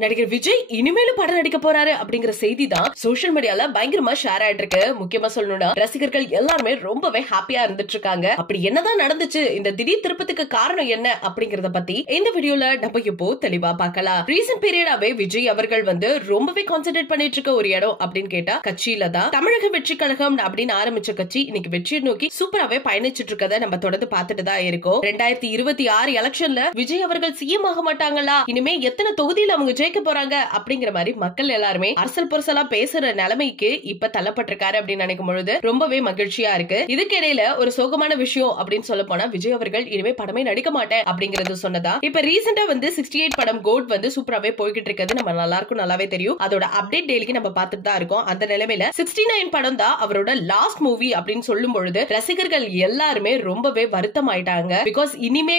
நடிகர் விஜய் இனிமேலும் படம் நடிக்க போறாரு அப்படிங்கிற செய்தி தான் சோசியல் மீடியால பயங்கரமா ஷேர் ஆயிட்டு இருக்கு. முக்கியமா சொல்லணும்னா ரசிகர்கள் எல்லாருமே ரொம்பவே ஹாப்பியா இருந்துட்டு இருக்காங்க. அப்படி என்னதான் நடந்துச்சு, இந்த திடீர் திருப்பத்துக்கு காரணம் என்ன அப்படிங்கறத பத்தி இந்த வீடியோல நம்ம இப்போ தெளிவா பார்க்கலாம். ரீசன்ட் பீரியடாவே விஜய் அவர்கள் ரொம்பவே கான்சென்ட்ரேட் பண்ணிட்டு இருக்க ஒரு இடம் அப்படின்னு கேட்டா கட்சியில தான். தமிழக வெற்றி கழகம் அப்படின்னு ஆரம்பிச்ச கட்சி இன்னைக்கு வெற்றியை நோக்கி சூப்பராவே பயணிச்சிட்டு இருக்கதை நம்ம தொடர்ந்து பார்த்துட்டு தான் இருக்கோம். 2026 எலெக்ஷன்ல விஜய் அவர்கள் சிஎம் ஆக மாட்டாங்களா, இனிமே எத்தனை தொகுதியில அவங்க ஜெயிக்க போறாங்க அப்படிங்கிற மாதிரி மக்கள் எல்லாருமே அரசல் பொருசலா பேசுற நிலைமைக்கு இப்ப தள்ளப்பட்டிருக்காரு அப்படின்னு நினைக்கும் பொழுது ரொம்பவே மகிழ்ச்சியா இருக்கு. இதுக்கு இடையில ஒரு சோகமான விஷயம் அப்படின்னு சொல்ல போனா விஜய் அவர்கள் இனிமே படமே நடிக்க மாட்டேன் அப்படிங்கறது சொன்னதா. இப்ப ரீசெண்டா 68 படம் கோட் சூப்பராவே போய்கிட்டு இருக்கிறது நம்ம எல்லாருக்கும் நல்லாவே தெரியும். அதோட அப்டேட் டெய்லிக்கு நம்ம பார்த்துட்டு தான் இருக்கோம். அந்த நிலைமையில 69 படம் தான் அவரோட லாஸ்ட் மூவி அப்படின்னு சொல்லும் பொழுது ரசிகர்கள் எல்லாருமே ரொம்பவே வருத்தம் ஆயிட்டாங்க. பிகாஸ் இனிமே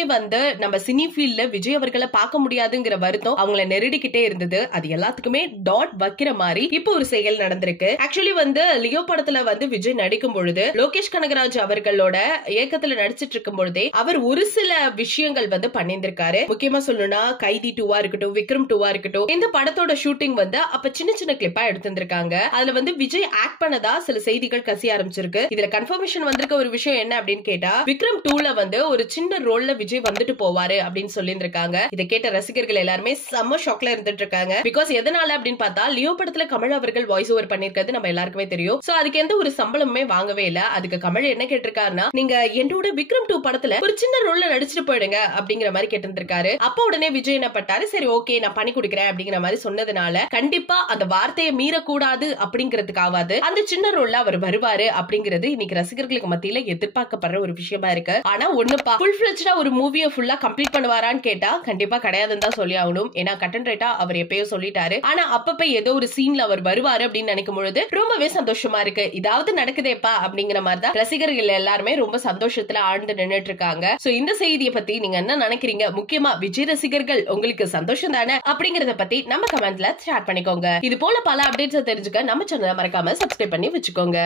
நம்ம சினி ஃபீல்ட்ல விஜய் அவர்களை பார்க்க முடியாதுங்கிற வருத்தம் அவங்களை நெருடிக்கிட்டே இருந்தது. அது எல்லாத்துக்குமே டாட் வைக்கிற மாதிரி இப்ப ஒரு செயல் நடந்திருக்கு. ஆக்சுவலி லியோ படத்துல விஜய் நடிக்கும் பொழுது லோகேஷ் கனகராஜ் அவர்களோட இயக்கத்துல நடிச்சிட்டு இருக்கும் பொழுதே அவர் ஒரு சில விஷயங்கள் பண்ணியிருந்திருக்காரு. முக்கியமா சொல்லணும்னா கைதி 2 இருக்கட்டும், விக்ரம் 2 இருக்கட்டும், இந்த படத்தோட ஷூட்டிங் அப்ப சின்ன சின்ன கிளிப்பா எடுத்திருந்திருக்காங்க. அதுல விஜய் ஆக்ட் பண்ணதா சில செய்திகள் கசிய ஆரம்பிச்சிருக்கு. இதுல கன்ஃபர்மேஷன் வந்திருக்க ஒரு விஷயம் என்ன அப்படின்னு கேட்டா விக்ரம் 2ல ஒரு சின்ன ரோல்ல விஜய் வந்துட்டு போவாரு அப்படின்னு சொல்லி இருக்காங்க. இதை கேட்ட ரசிகர்கள் எல்லாருமே செம்ம ஷாக்ல இருந்துட்டு இருக்காங்க. பிகாஸ் எதனால அப்படின்னு பார்த்தா லியோ படத்துல கமல் அவர்கள் வாய்ஸ் ஓவர் பண்ணிருக்கிறது நம்ம எல்லாருக்குமே தெரியும். சோ அதுக்கு எந்த ஒரு சம்பளமுமே வாங்கவே இல்ல. அதுக்கு கமல் என்ன கேட்டிருக்காருன்னா, நீங்க என்னோட விக்ரம் 2 படத்துல ஒரு சின்ன ரோல்ல நடிச்சிட்டு போயிடுங்க அப்படிங்கிற மாதிரி கேட்டிருந்திருக்காரு. அப்ப உடனே விஜய் என்ன பட்டாரு, சரி ஓகே நான் பண்ணி கொடுக்குறேன் அப்படிங்கிற மாதிரி சொன்னதுனால கண்டிப்பா அந்த வார்த்தையை மீறக்கூடாது அப்படிங்கிறதுக்காவது அந்த சின்ன ரோல்ல அவர் வருவாரு அப்படிங்கிறது இன்னைக்கு ரசிகர்களுக்கு மத்தியில எதிர்பார்க்கப்படுற ஒரு விஷயமா இருக்கு. ஆனா ஒண்ணுப்பா, ஃபுல் ஃபிளெஜ்டா ஒரு மூவியை ஃபுல்லா கம்ப்ளீட் பண்ணுவாரான்னு கேட்டா கண்டிப்பா கிடையாதுன்னு தான் சொல்லி ஆகணும். ஏன்னா கட் அண்ட் ரைட்டா அவர் எப்பயோ சொல்லிட்டாரு. ஆனா அப்பப்ப ஏதோ ஒரு சீன்ல அவர் வருவாரு அப்படின்னு நினைக்கும் பொழுது ரொம்பவே சந்தோஷமா இருக்கு. இதாவது நடக்குதேப்பா அப்படிங்கிற மாதிரி தான் ரசிகர்கள் எல்லாருமே ரொம்ப சந்தோஷத்துல ஆழ்ந்து நின்னுட்டு இருக்காங்க. சோ இந்த செய்தியை பத்தி நீங்க என்ன நினைக்கிறீங்க? முக்கியமா விஜய் ரசிகர்கள் உங்களுக்கு சந்தோஷம் தானே அப்படிங்கறத பத்தி நம்ம கமெண்ட்ல ஷேர் பண்ணிக்கோங்க. இது போல பல அப்டேட்ஸ் தெரிஞ்சுக்க நம்ம சேனலை மறக்காம சப்ஸ்கிரைப் பண்ணி வச்சுக்கோங்க.